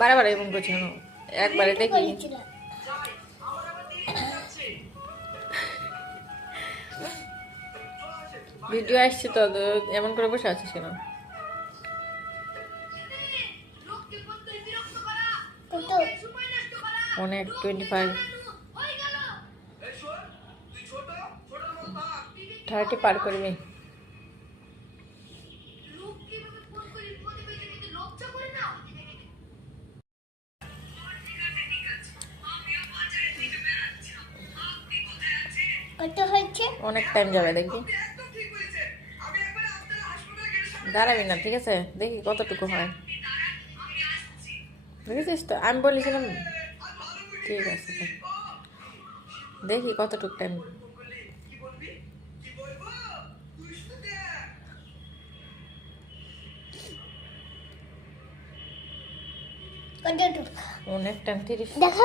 বারে বারে এমন করছি কেন? একবারে দেখি ভিডিও আসছে তো, এমন করে বসে আছিস কেন? অনেক 25 30 পার করবি। অনেক টাইম যাবে দেখবি। দাঁড়াবি না, ঠিক আছে? দেখি কতটুকু হয়। বুঝেছিস তো, আমি বলেছিলাম। ঠিক আছে, দেখি কতটুকু টাইম। অনেক টাইম 30।